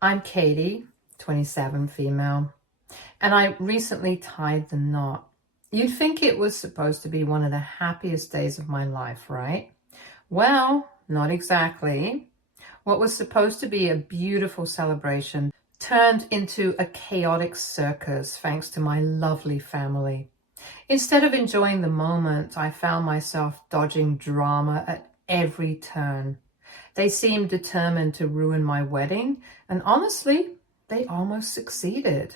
I'm Katie, 27, female, and I recently tied the knot. You'd think it was supposed to be one of the happiest days of my life, right? Well, not exactly. What was supposed to be a beautiful celebration turned into a chaotic circus thanks to my lovely family. Instead of enjoying the moment, I found myself dodging drama at every turn. They seemed determined to ruin my wedding, and honestly, they almost succeeded.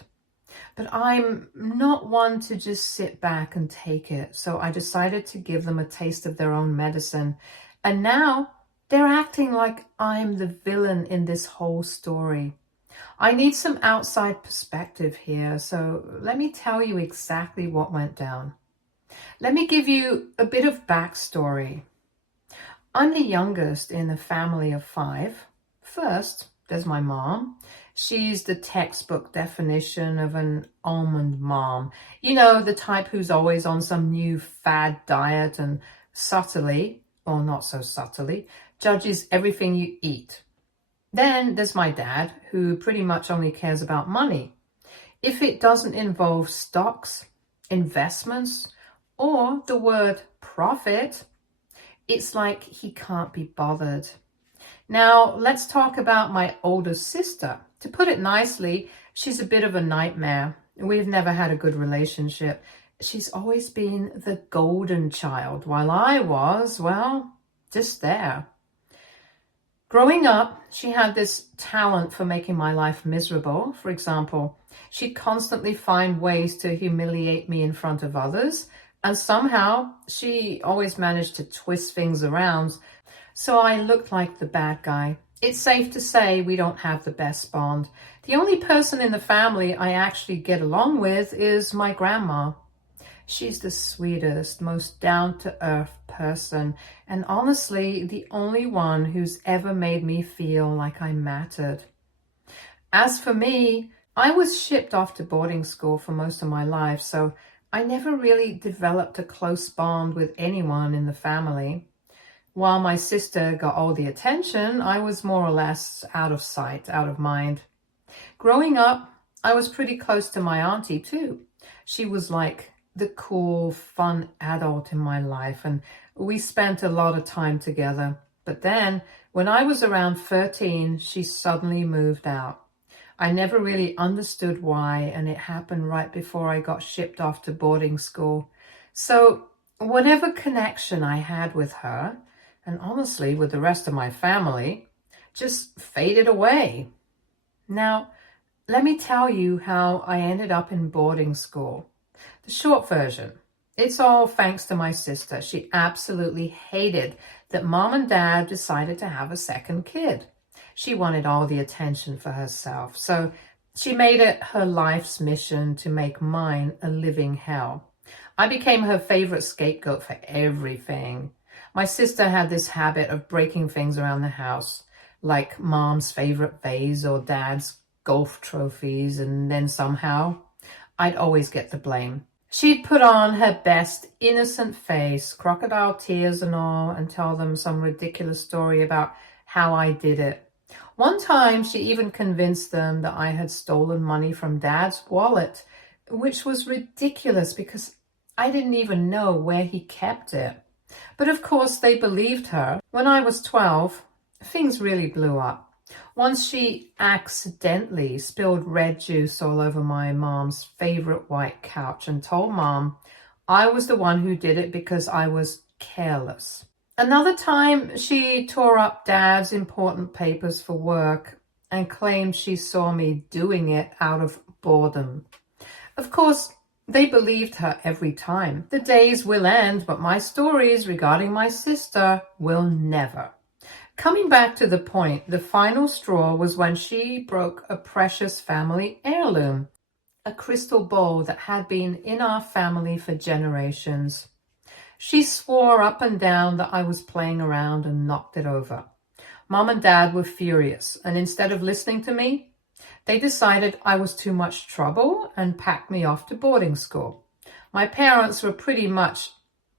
But I'm not one to just sit back and take it, so I decided to give them a taste of their own medicine. And now they're acting like I'm the villain in this whole story. I need some outside perspective here, so let me tell you exactly what went down. Let me give you a bit of backstory. I'm the youngest in a family of 5. First, there's my mom. She's the textbook definition of an almond mom. You know, the type who's always on some new fad diet and subtly, or not so subtly, judges everything you eat. Then there's my dad, who pretty much only cares about money. If it doesn't involve stocks, investments, or the word profit, it's like he can't be bothered. Now, let's talk about my older sister. To put it nicely, she's a bit of a nightmare. We've never had a good relationship. She's always been the golden child, while I was, well, just there. Growing up, she had this talent for making my life miserable. For example, she'd constantly find ways to humiliate me in front of others, and somehow she always managed to twist things around, so I looked like the bad guy. It's safe to say we don't have the best bond. The only person in the family I actually get along with is my grandma. She's the sweetest, most down-to-earth person, and honestly, the only one who's ever made me feel like I mattered. As for me, I was shipped off to boarding school for most of my life, so I never really developed a close bond with anyone in the family. While my sister got all the attention, I was more or less out of sight, out of mind. Growing up, I was pretty close to my auntie too. She was like the cool, fun adult in my life, and we spent a lot of time together. But then, when I was around 13, she suddenly moved out. I never really understood why, and it happened right before I got shipped off to boarding school. So whatever connection I had with her, and honestly with the rest of my family, just faded away. Now, let me tell you how I ended up in boarding school. The short version, it's all thanks to my sister. She absolutely hated that mom and dad decided to have a second kid. She wanted all the attention for herself, so she made it her life's mission to make mine a living hell. I became her favorite scapegoat for everything. My sister had this habit of breaking things around the house, like mom's favorite vase or dad's golf trophies, and then somehow I'd always get the blame. She'd put on her best innocent face, crocodile tears and all, and tell them some ridiculous story about how I did it. One time, she even convinced them that I had stolen money from Dad's wallet, which was ridiculous because I didn't even know where he kept it. But of course, they believed her. When I was 12, things really blew up. Once she accidentally spilled red juice all over my mom's favorite white couch and told Mom I was the one who did it because I was careless. Another time, she tore up Dad's important papers for work and claimed she saw me doing it out of boredom. Of course, they believed her every time. The days will end, but my stories regarding my sister will never. Coming back to the point, the final straw was when she broke a precious family heirloom, a crystal bowl that had been in our family for generations. She swore up and down that I was playing around and knocked it over. Mom and Dad were furious, and instead of listening to me, they decided I was too much trouble and packed me off to boarding school. My parents were pretty much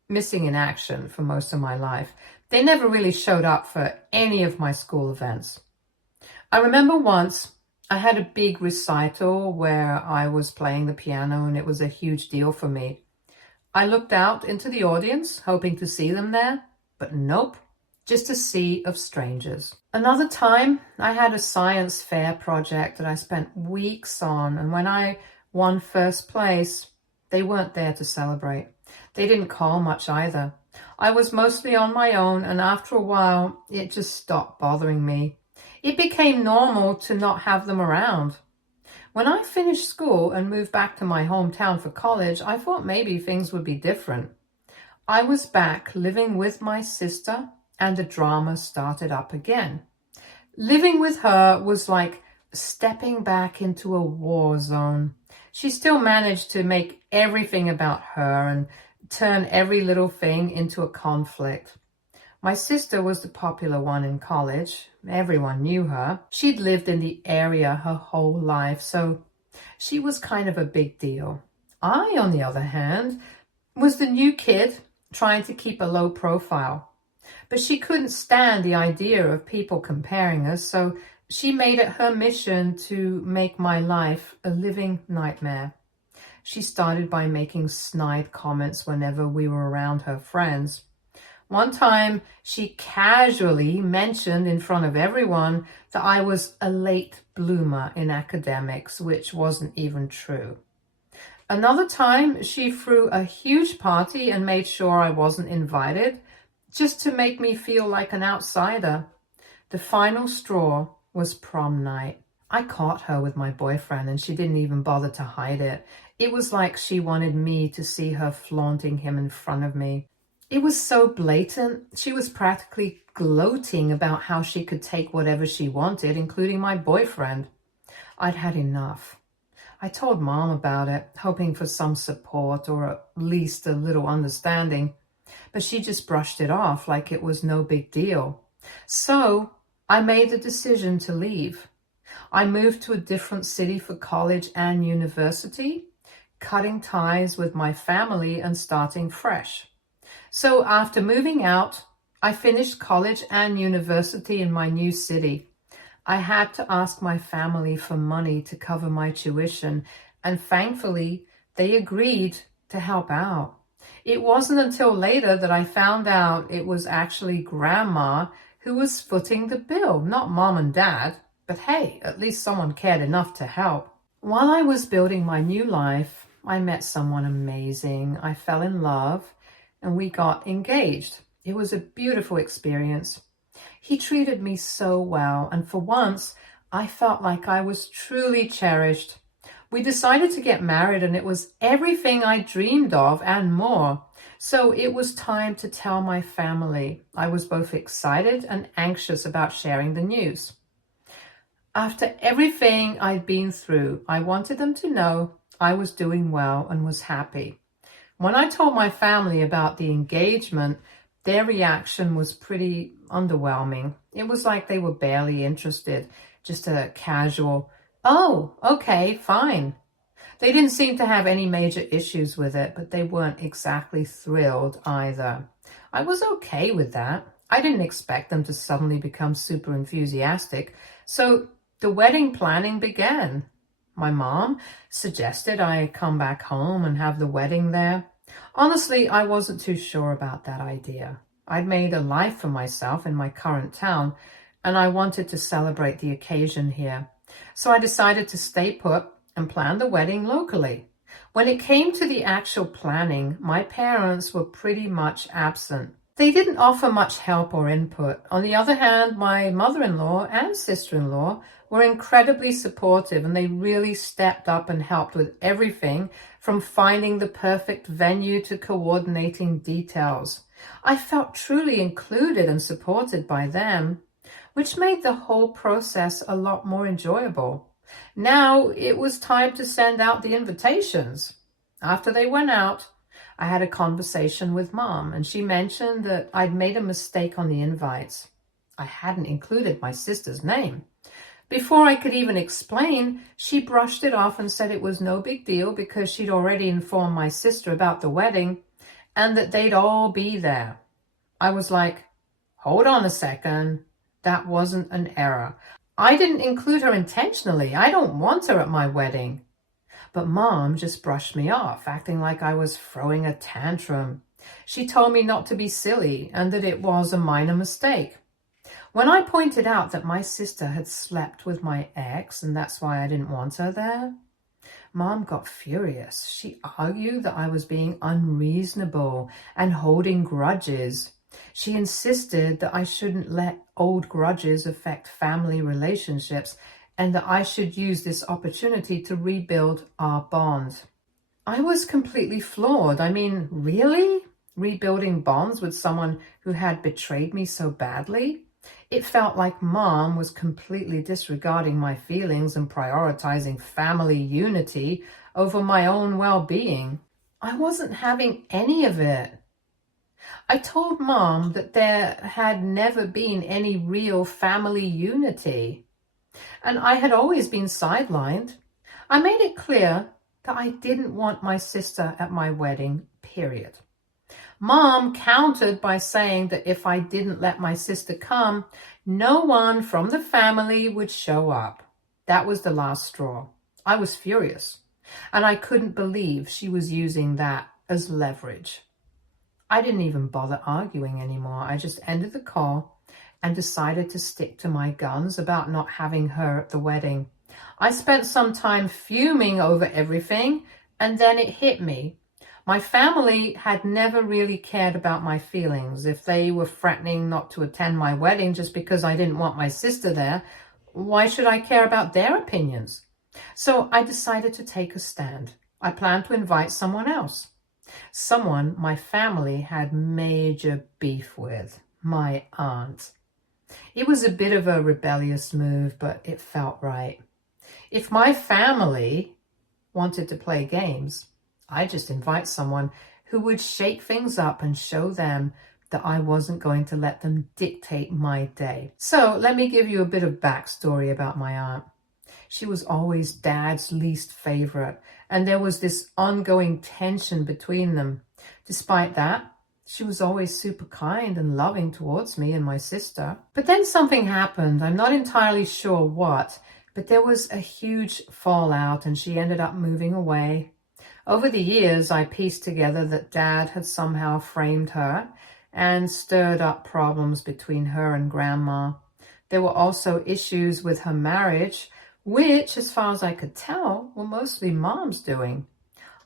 missing in action for most of my life. They never really showed up for any of my school events. I remember once I had a big recital where I was playing the piano and it was a huge deal for me. I looked out into the audience, hoping to see them there, but nope, just a sea of strangers. Another time, I had a science fair project that I spent weeks on, and when I won first place, they weren't there to celebrate. They didn't call much either. I was mostly on my own, and after a while, it just stopped bothering me. It became normal to not have them around. When I finished school and moved back to my hometown for college, I thought maybe things would be different. I was back living with my sister, and the drama started up again. Living with her was like stepping back into a war zone. She still managed to make everything about her and turn every little thing into a conflict. My sister was the popular one in college. Everyone knew her. She'd lived in the area her whole life, so she was kind of a big deal. I, on the other hand, was the new kid trying to keep a low profile. But she couldn't stand the idea of people comparing us, so she made it her mission to make my life a living nightmare. She started by making snide comments whenever we were around her friends. One time, she casually mentioned in front of everyone that I was a late bloomer in academics, which wasn't even true. Another time, she threw a huge party and made sure I wasn't invited, just to make me feel like an outsider. The final straw was prom night. I caught her with my boyfriend and she didn't even bother to hide it. It was like she wanted me to see her flaunting him in front of me. It was so blatant. She was practically gloating about how she could take whatever she wanted, including my boyfriend. I'd had enough. I told Mom about it, hoping for some support or at least a little understanding, but she just brushed it off like it was no big deal. So I made the decision to leave. I moved to a different city for college and university, cutting ties with my family and starting fresh. So after moving out, I finished college and university in my new city. I had to ask my family for money to cover my tuition, and thankfully, they agreed to help out. It wasn't until later that I found out it was actually Grandma who was footing the bill, not Mom and Dad. But hey, at least someone cared enough to help. While I was building my new life, I met someone amazing. I fell in love and we got engaged. It was a beautiful experience. He treated me so well, and for once, I felt like I was truly cherished. We decided to get married, and it was everything I dreamed of and more. So it was time to tell my family. I was both excited and anxious about sharing the news. After everything I'd been through, I wanted them to know I was doing well and was happy. When I told my family about the engagement, their reaction was pretty underwhelming. It was like they were barely interested, just a casual, "Oh, okay, fine." They didn't seem to have any major issues with it, but they weren't exactly thrilled either. I was okay with that. I didn't expect them to suddenly become super enthusiastic, so the wedding planning began. My mom suggested I come back home and have the wedding there. Honestly, I wasn't too sure about that idea. I'd made a life for myself in my current town, and I wanted to celebrate the occasion here. So I decided to stay put and plan the wedding locally. When it came to the actual planning, my parents were pretty much absent. They didn't offer much help or input. On the other hand, my mother-in-law and sister-in-law were incredibly supportive, and they really stepped up and helped with everything from finding the perfect venue to coordinating details. I felt truly included and supported by them, which made the whole process a lot more enjoyable. Now it was time to send out the invitations. After they went out, I had a conversation with Mom, and she mentioned that I'd made a mistake on the invites. I hadn't included my sister's name. Before I could even explain, she brushed it off and said it was no big deal because she'd already informed my sister about the wedding and that they'd all be there. I was like, hold on a second. That wasn't an error. I didn't include her intentionally. I don't want her at my wedding. But Mom just brushed me off, acting like I was throwing a tantrum. She told me not to be silly and that it was a minor mistake. When I pointed out that my sister had slept with my ex and that's why I didn't want her there, Mom got furious. She argued that I was being unreasonable and holding grudges. She insisted that I shouldn't let old grudges affect family relationships and that I should use this opportunity to rebuild our bond. I was completely floored. I mean, really? Rebuilding bonds with someone who had betrayed me so badly? It felt like Mom was completely disregarding my feelings and prioritizing family unity over my own well-being. I wasn't having any of it. I told Mom that there had never been any real family unity, and I had always been sidelined. I made it clear that I didn't want my sister at my wedding, period. Mom countered by saying that if I didn't let my sister come, no one from the family would show up. That was the last straw. I was furious, and I couldn't believe she was using that as leverage. I didn't even bother arguing anymore. I just ended the call and decided to stick to my guns about not having her at the wedding. I spent some time fuming over everything, and then it hit me. My family had never really cared about my feelings. If they were threatening not to attend my wedding just because I didn't want my sister there, why should I care about their opinions? So I decided to take a stand. I planned to invite someone else. Someone my family had major beef with, my aunt. It was a bit of a rebellious move, but it felt right. If my family wanted to play games, I just invite someone who would shake things up and show them that I wasn't going to let them dictate my day. So let me give you a bit of backstory about my aunt. She was always Dad's least favorite, and there was this ongoing tension between them. Despite that, she was always super kind and loving towards me and my sister. But then something happened. I'm not entirely sure what, but there was a huge fallout and she ended up moving away. Over the years, I pieced together that Dad had somehow framed her and stirred up problems between her and Grandma. There were also issues with her marriage, which, as far as I could tell, were mostly Mom's doing.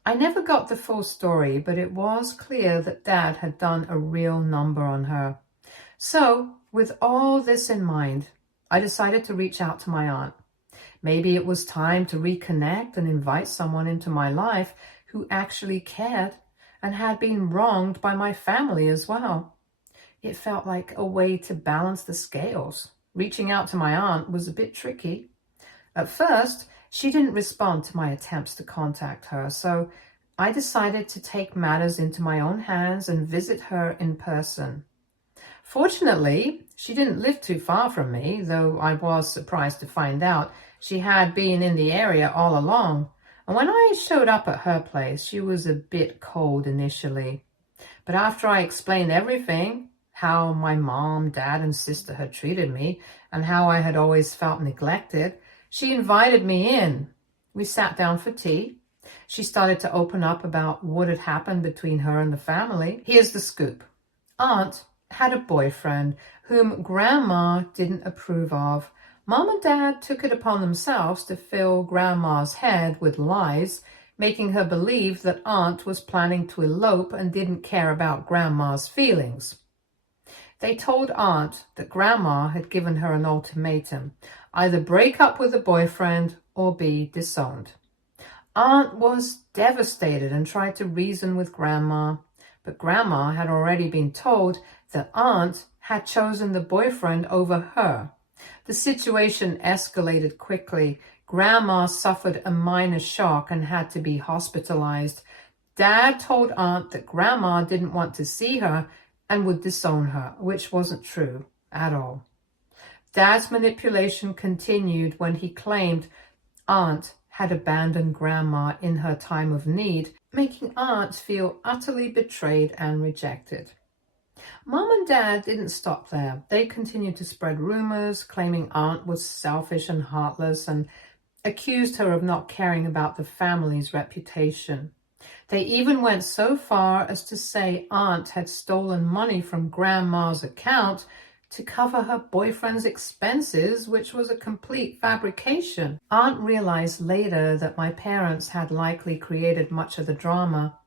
I never got the full story, but it was clear that Dad had done a real number on her. So, with all this in mind, I decided to reach out to my aunt. Maybe it was time to reconnect and invite someone into my life who actually cared and had been wronged by my family as well. It felt like a way to balance the scales. Reaching out to my aunt was a bit tricky. At first, she didn't respond to my attempts to contact her, so I decided to take matters into my own hands and visit her in person. Fortunately, she didn't live too far from me, though I was surprised to find out she had been in the area all along. And when I showed up at her place, she was a bit cold initially. But after I explained everything, how my mom, dad, and sister had treated me, and how I had always felt neglected, she invited me in. We sat down for tea. She started to open up about what had happened between her and the family. Here's the scoop. Aunt had a boyfriend whom Grandma didn't approve of. Mom and Dad took it upon themselves to fill Grandma's head with lies, making her believe that Aunt was planning to elope and didn't care about Grandma's feelings. They told Aunt that Grandma had given her an ultimatum, either break up with the boyfriend or be disowned. Aunt was devastated and tried to reason with Grandma, but Grandma had already been told that Aunt had chosen the boyfriend over her. The situation escalated quickly. Grandma suffered a minor shock and had to be hospitalized. Dad told Aunt that Grandma didn't want to see her and would disown her, which wasn't true at all. Dad's manipulation continued when he claimed Aunt had abandoned Grandma in her time of need, making Aunt feel utterly betrayed and rejected. Mom and Dad didn't stop there. They continued to spread rumors, claiming Aunt was selfish and heartless, and accused her of not caring about the family's reputation. They even went so far as to say Aunt had stolen money from Grandma's account to cover her boyfriend's expenses, which was a complete fabrication. Aunt realized later that my parents had likely created much of the drama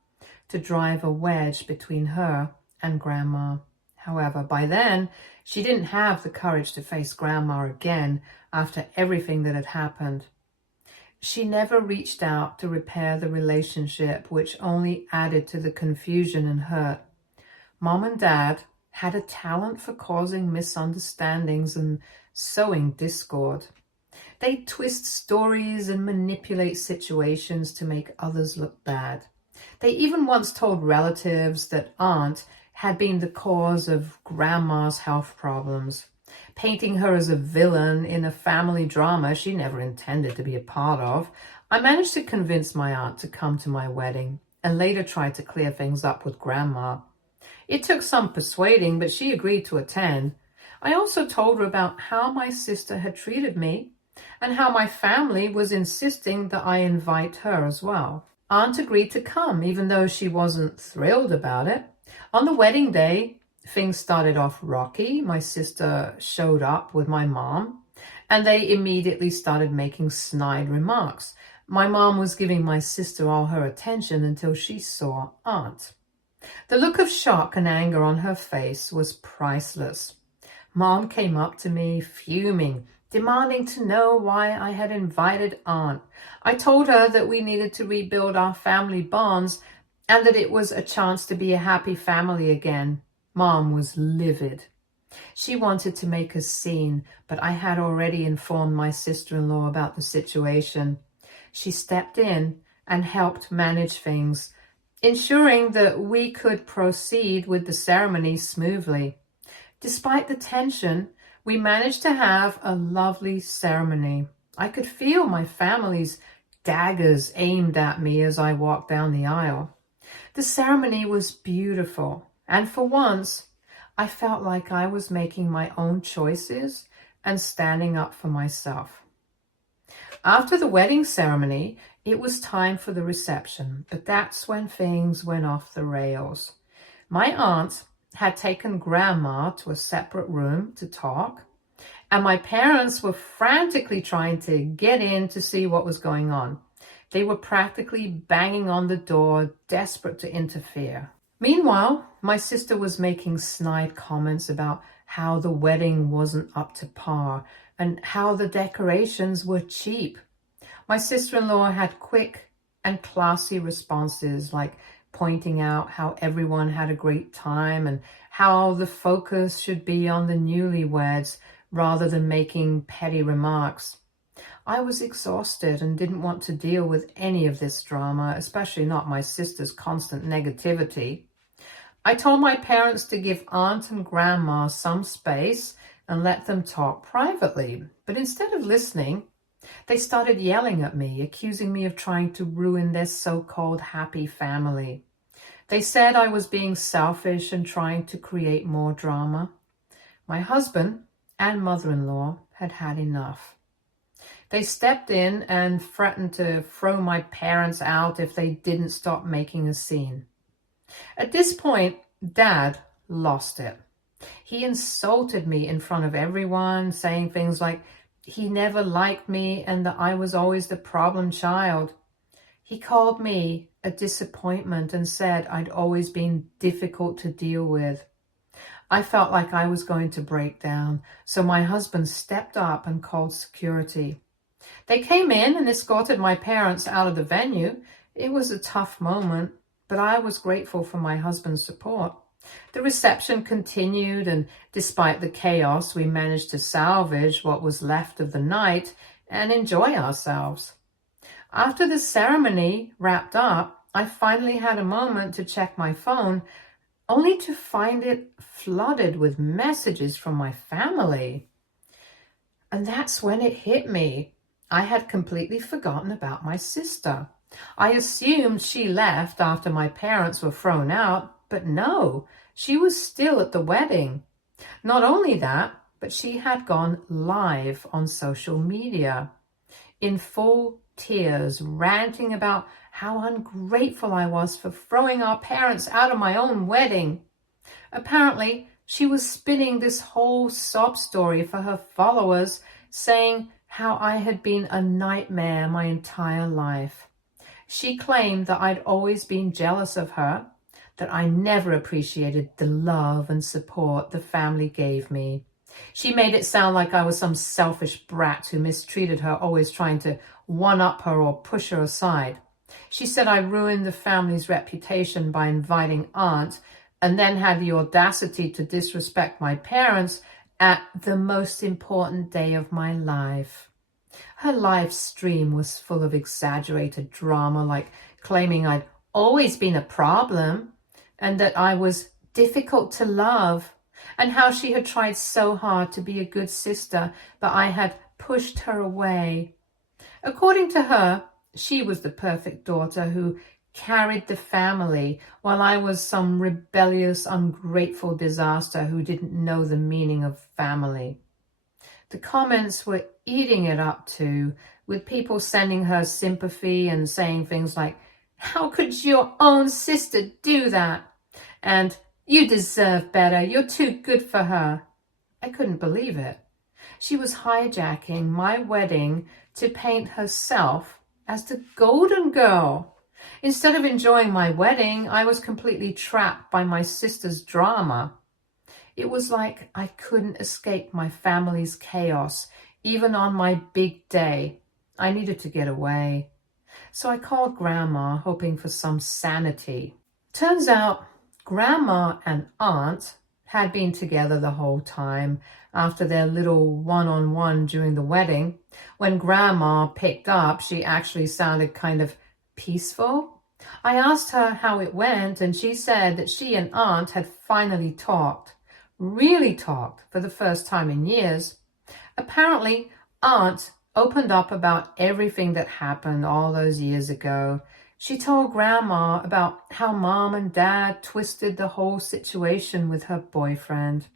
to drive a wedge between her and Grandma. However, by then, she didn't have the courage to face Grandma again after everything that had happened. She never reached out to repair the relationship, which only added to the confusion and hurt. Mom and Dad had a talent for causing misunderstandings and sowing discord. They twist stories and manipulate situations to make others look bad. They even once told relatives that Aunt had been the cause of Grandma's health problems, painting her as a villain in a family drama she never intended to be a part of. I managed to convince my aunt to come to my wedding and later tried to clear things up with Grandma. It took some persuading, but she agreed to attend. I also told her about how my sister had treated me and how my family was insisting that I invite her as well. Aunt agreed to come, even though she wasn't thrilled about it. On the wedding day, things started off rocky. My sister showed up with my mom, and they immediately started making snide remarks. My mom was giving my sister all her attention until she saw Aunt. The look of shock and anger on her face was priceless. Mom came up to me, fuming, demanding to know why I had invited Aunt. I told her that we needed to rebuild our family bonds and that it was a chance to be a happy family again. Mom was livid. She wanted to make a scene, but I had already informed my sister-in-law about the situation. She stepped in and helped manage things, ensuring that we could proceed with the ceremony smoothly. Despite the tension, we managed to have a lovely ceremony. I could feel my family's daggers aimed at me as I walked down the aisle. The ceremony was beautiful, and for once, I felt like I was making my own choices and standing up for myself. After the wedding ceremony, it was time for the reception, but that's when things went off the rails. My aunt had taken Grandma to a separate room to talk, and my parents were frantically trying to get in to see what was going on. They were practically banging on the door, desperate to interfere. Meanwhile, my sister was making snide comments about how the wedding wasn't up to par and how the decorations were cheap. My sister-in-law had quick and classy responses, like pointing out how everyone had a great time and how the focus should be on the newlyweds rather than making petty remarks. I was exhausted and didn't want to deal with any of this drama, especially not my sister's constant negativity. I told my parents to give Aunt and Grandma some space and let them talk privately, but instead of listening, they started yelling at me, accusing me of trying to ruin their so-called happy family. They said I was being selfish and trying to create more drama. My husband and mother-in-law had had enough. They stepped in and threatened to throw my parents out if they didn't stop making a scene. At this point, Dad lost it. He insulted me in front of everyone, saying things like he never liked me and that I was always the problem child. He called me a disappointment and said I'd always been difficult to deal with. I felt like I was going to break down, so my husband stepped up and called security. They came in and escorted my parents out of the venue. It was a tough moment, but I was grateful for my husband's support. The reception continued, and despite the chaos, we managed to salvage what was left of the night and enjoy ourselves. After the ceremony wrapped up, I finally had a moment to check my phone, only to find it flooded with messages from my family. And that's when it hit me. I had completely forgotten about my sister. I assumed she left after my parents were thrown out, but no, she was still at the wedding. Not only that, but she had gone live on social media in full tears, ranting about how ungrateful I was for throwing our parents out of my own wedding. Apparently, she was spinning this whole sob story for her followers, saying how I had been a nightmare my entire life. She claimed that I'd always been jealous of her, that I never appreciated the love and support the family gave me. She made it sound like I was some selfish brat who mistreated her, always trying to one-up her or push her aside. She said I ruined the family's reputation by inviting Aunt, and then had the audacity to disrespect my parents at the most important day of my life. Her live stream was full of exaggerated drama, like claiming I'd always been a problem and that I was difficult to love, and how she had tried so hard to be a good sister, but I had pushed her away. According to her, she was the perfect daughter who carried the family, while I was some rebellious, ungrateful disaster who didn't know the meaning of family. The comments were eating it up too, with people sending her sympathy and saying things like, "How could your own sister do that?" And "You deserve better, you're too good for her." I couldn't believe it. She was hijacking my wedding to paint herself as the golden girl. Instead of enjoying my wedding, I was completely trapped by my sister's drama. It was like I couldn't escape my family's chaos, even on my big day. I needed to get away. So I called Grandma, hoping for some sanity. Turns out Grandma and Aunt had been together the whole time after their little one-on-one during the wedding. When Grandma picked up, she actually sounded kind of peaceful. I asked her how it went, and she said that she and Aunt had finally talked, really talked, for the first time in years. Apparently, Aunt opened up about everything that happened all those years ago. She told Grandma about how Mom and Dad twisted the whole situation with her boyfriend.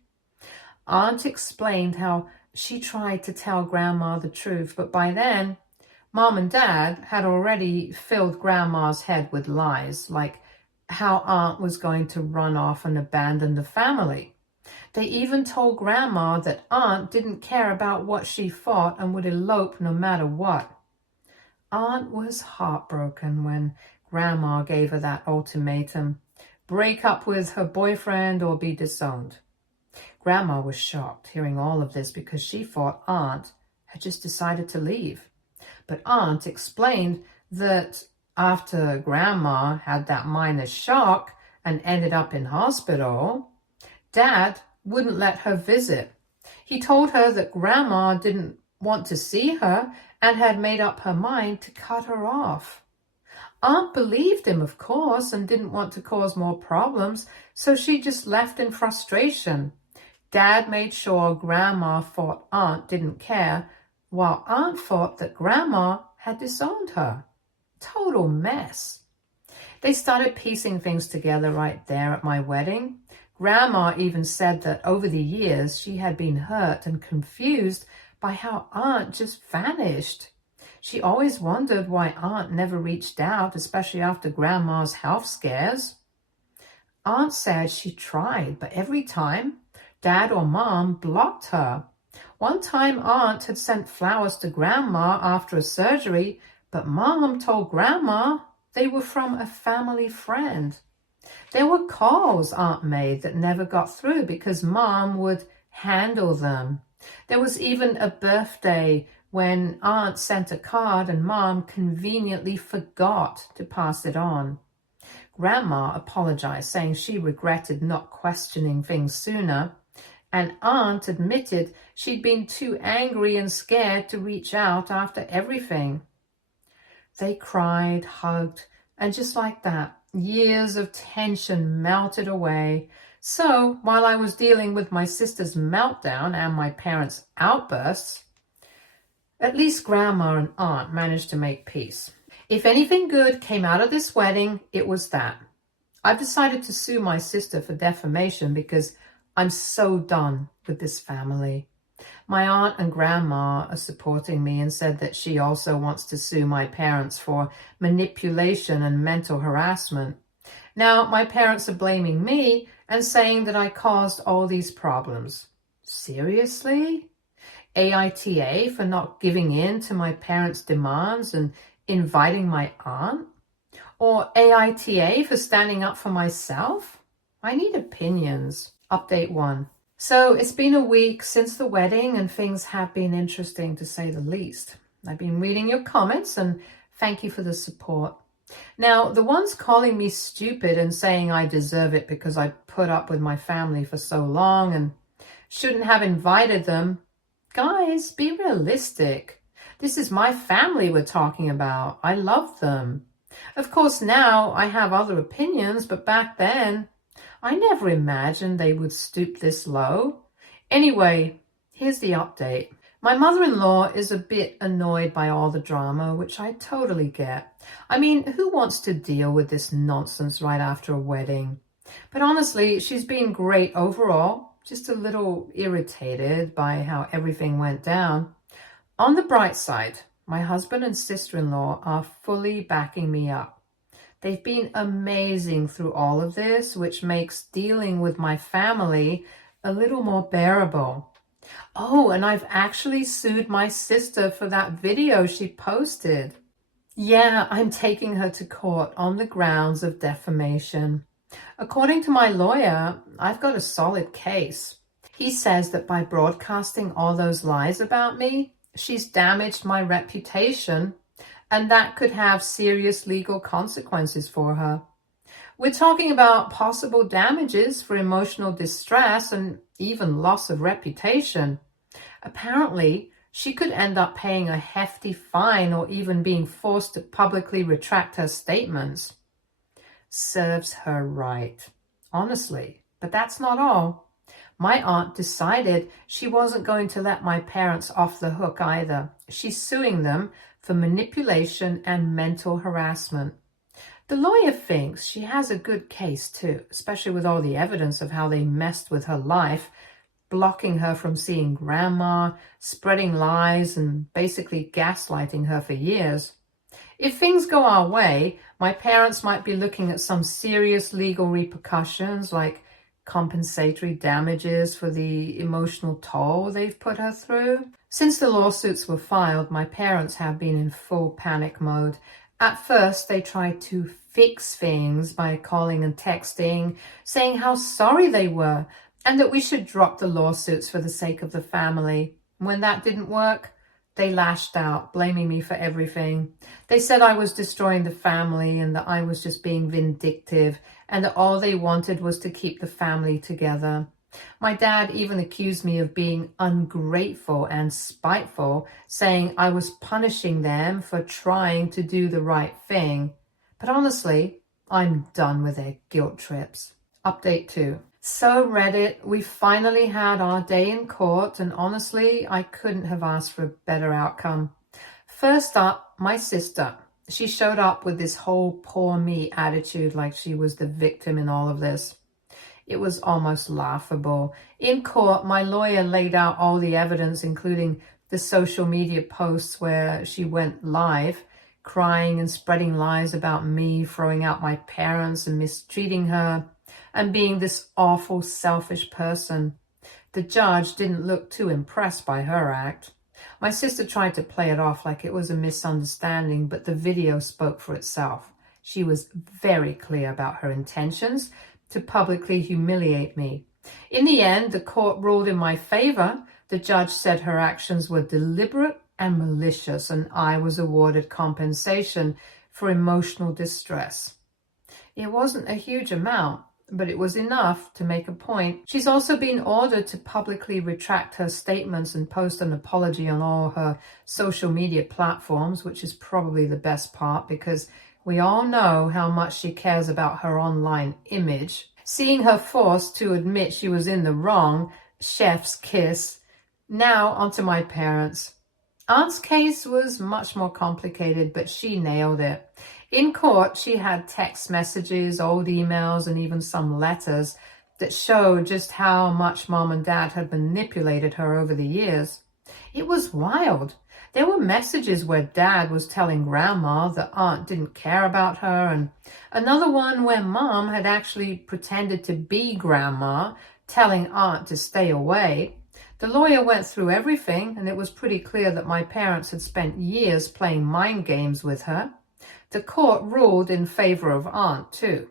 Aunt explained how she tried to tell Grandma the truth, but by then, Mom and Dad had already filled Grandma's head with lies, like how Aunt was going to run off and abandon the family. They even told Grandma that Aunt didn't care about what she thought and would elope no matter what. Aunt was heartbroken when Grandma gave her that ultimatum: break up with her boyfriend or be disowned. Grandma was shocked hearing all of this because she thought Aunt had just decided to leave. But Aunt explained that after Grandma had that minor shock and ended up in hospital, Dad wouldn't let her visit. He told her that Grandma didn't want to see her and had made up her mind to cut her off. Aunt believed him, of course, and didn't want to cause more problems, so she just left in frustration. Dad made sure Grandma thought Aunt didn't care, while Aunt thought that Grandma had disowned her. Total mess. They started piecing things together right there at my wedding. Grandma even said that over the years she had been hurt and confused by how Aunt just vanished. She always wondered why Aunt never reached out, especially after Grandma's health scares. Aunt said she tried, but every time, Dad or Mom blocked her. One time, Aunt had sent flowers to Grandma after a surgery, but Mom told Grandma they were from a family friend. There were calls Aunt made that never got through because Mom would handle them. There was even a birthday when Aunt sent a card and Mom conveniently forgot to pass it on. Grandma apologized, saying she regretted not questioning things sooner, and Aunt admitted she'd been too angry and scared to reach out after everything. They cried, hugged, and just like that, years of tension melted away. So while I was dealing with my sister's meltdown and my parents' outbursts, at least Grandma and Aunt managed to make peace. If anything good came out of this wedding, it was that. I've decided to sue my sister for defamation because I'm so done with this family. My aunt and grandma are supporting me and said that she also wants to sue my parents for manipulation and mental harassment. Now, my parents are blaming me and saying that I caused all these problems. Seriously? AITA for not giving in to my parents' demands and inviting my aunt? Or AITA for standing up for myself? I need opinions. Update 1. So it's been a week since the wedding and things have been interesting to say the least. I've been reading your comments and thank you for the support. Now, the ones calling me stupid and saying I deserve it because I put up with my family for so long and shouldn't have invited them. Guys, be realistic. This is my family we're talking about. I love them. Of course, now I have other opinions, but back then, I never imagined they would stoop this low. Anyway, here's the update. My mother-in-law is a bit annoyed by all the drama, which I totally get. I mean, who wants to deal with this nonsense right after a wedding? But honestly, she's been great overall, just a little irritated by how everything went down. On the bright side, my husband and sister-in-law are fully backing me up. They've been amazing through all of this, which makes dealing with my family a little more bearable. Oh, and I've actually sued my sister for that video she posted. Yeah, I'm taking her to court on the grounds of defamation. According to my lawyer, I've got a solid case. He says that by broadcasting all those lies about me, she's damaged my reputation, and that could have serious legal consequences for her. We're talking about possible damages for emotional distress and even loss of reputation. Apparently, she could end up paying a hefty fine or even being forced to publicly retract her statements. Serves her right. Honestly, but that's not all. My aunt decided she wasn't going to let my parents off the hook either. She's suing them for manipulation and mental harassment. The lawyer thinks she has a good case too, especially with all the evidence of how they messed with her life, blocking her from seeing grandma, spreading lies, and basically gaslighting her for years. If things go our way, my parents might be looking at some serious legal repercussions like compensatory damages for the emotional toll they've put her through. Since the lawsuits were filed, my parents have been in full panic mode. At first, they tried to fix things by calling and texting, saying how sorry they were and that we should drop the lawsuits for the sake of the family. When that didn't work, they lashed out, blaming me for everything. They said I was destroying the family and that I was just being vindictive and that all they wanted was to keep the family together. My dad even accused me of being ungrateful and spiteful, saying I was punishing them for trying to do the right thing. But honestly, I'm done with their guilt trips. Update 2. So Reddit, we finally had our day in court, and honestly, I couldn't have asked for a better outcome. First up, my sister. She showed up with this whole poor me attitude, like she was the victim in all of this. It was almost laughable. In court, my lawyer laid out all the evidence, including the social media posts where she went live, crying and spreading lies about me, throwing out my parents and mistreating her, and being this awful, selfish person. The judge didn't look too impressed by her act. My sister tried to play it off like it was a misunderstanding, but the video spoke for itself. She was very clear about her intentions to publicly humiliate me. In the end, the court ruled in my favor. The judge said her actions were deliberate and malicious, and I was awarded compensation for emotional distress. It wasn't a huge amount, but it was enough to make a point. She's also been ordered to publicly retract her statements and post an apology on all her social media platforms, which is probably the best part because we all know how much she cares about her online image. Seeing her forced to admit she was in the wrong, chef's kiss. Now onto my parents. Aunt's case was much more complicated, but she nailed it. In court, she had text messages, old emails, and even some letters that showed just how much mom and dad had manipulated her over the years. It was wild. There were messages where dad was telling grandma that aunt didn't care about her, and another one where mom had actually pretended to be grandma, telling aunt to stay away. The lawyer went through everything, and it was pretty clear that my parents had spent years playing mind games with her. The court ruled in favor of aunt, too.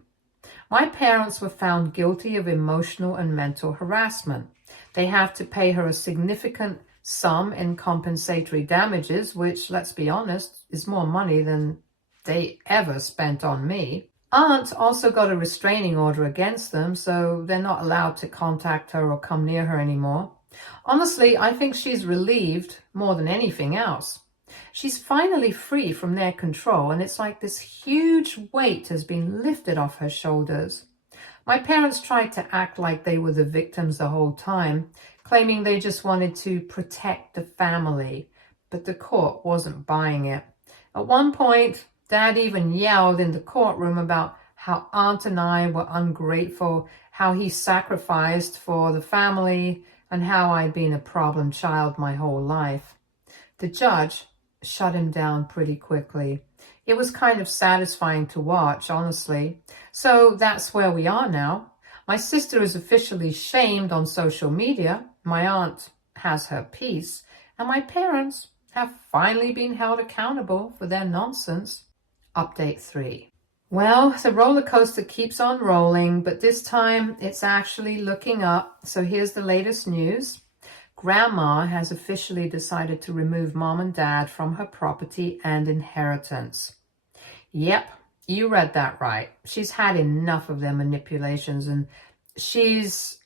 My parents were found guilty of emotional and mental harassment. They have to pay her a significant sum in compensatory damages, which, let's be honest, is more money than they ever spent on me. Aunt also got a restraining order against them, so they're not allowed to contact her or come near her anymore. Honestly, I think she's relieved more than anything else. She's finally free from their control, and it's like this huge weight has been lifted off her shoulders. My parents tried to act like they were the victims the whole time, claiming they just wanted to protect the family, but the court wasn't buying it. At one point, Dad even yelled in the courtroom about how Aunt and I were ungrateful, how he sacrificed for the family, and how I'd been a problem child my whole life. The judge shut him down pretty quickly. It was kind of satisfying to watch, honestly. So that's where we are now. My sister is officially shamed on social media. My aunt has her peace. And my parents have finally been held accountable for their nonsense. Update 3. Well, the roller coaster keeps on rolling, but this time it's actually looking up. So here's the latest news. Grandma has officially decided to remove mom and dad from her property and inheritance. Yep, you read that right. She's had enough of their manipulations, and she's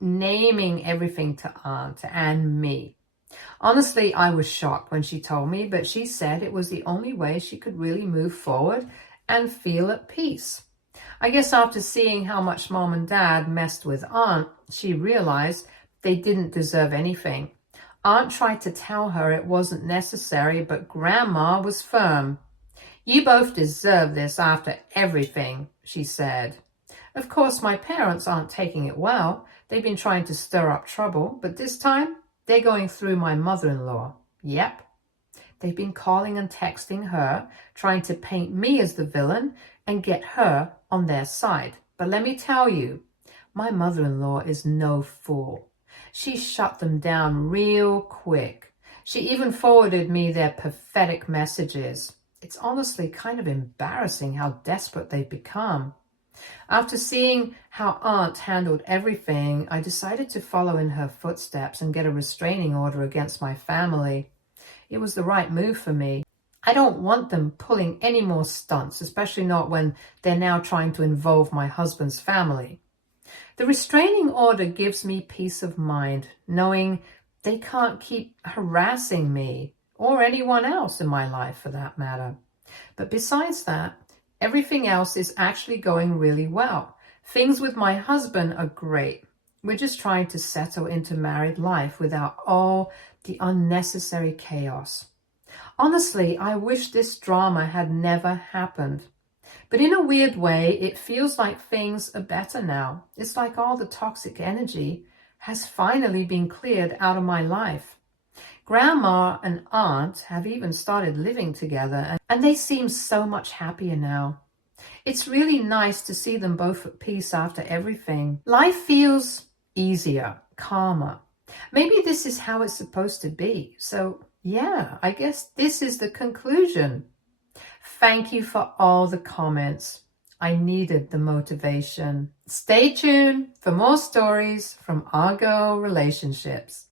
naming everything to Aunt and me. Honestly, I was shocked when she told me, but she said it was the only way she could really move forward and feel at peace. I guess after seeing how much mom and dad messed with Aunt, she realized they didn't deserve anything. Aunt tried to tell her it wasn't necessary, but Grandma was firm. "You both deserve this after everything," she said. Of course, my parents aren't taking it well. They've been trying to stir up trouble, but this time they're going through my mother-in-law. Yep. They've been calling and texting her, trying to paint me as the villain and get her on their side. But let me tell you, my mother-in-law is no fool. She shut them down real quick. She even forwarded me their pathetic messages. It's honestly kind of embarrassing how desperate they've become. After seeing how Aunt handled everything, I decided to follow in her footsteps and get a restraining order against my family. It was the right move for me. I don't want them pulling any more stunts, especially not when they're now trying to involve my husband's family. The restraining order gives me peace of mind, knowing they can't keep harassing me or anyone else in my life for that matter. But besides that, everything else is actually going really well. Things with my husband are great. We're just trying to settle into married life without all the unnecessary chaos. Honestly, I wish this drama had never happened. But in a weird way, it feels like things are better now. It's like all the toxic energy has finally been cleared out of my life. Grandma and Aunt have even started living together, and they seem so much happier now. It's really nice to see them both at peace after everything. Life feels easier, calmer. Maybe this is how it's supposed to be. So yeah, I guess this is the conclusion. Thank you for all the comments. I needed the motivation. Stay tuned for more stories from Argo Relationships.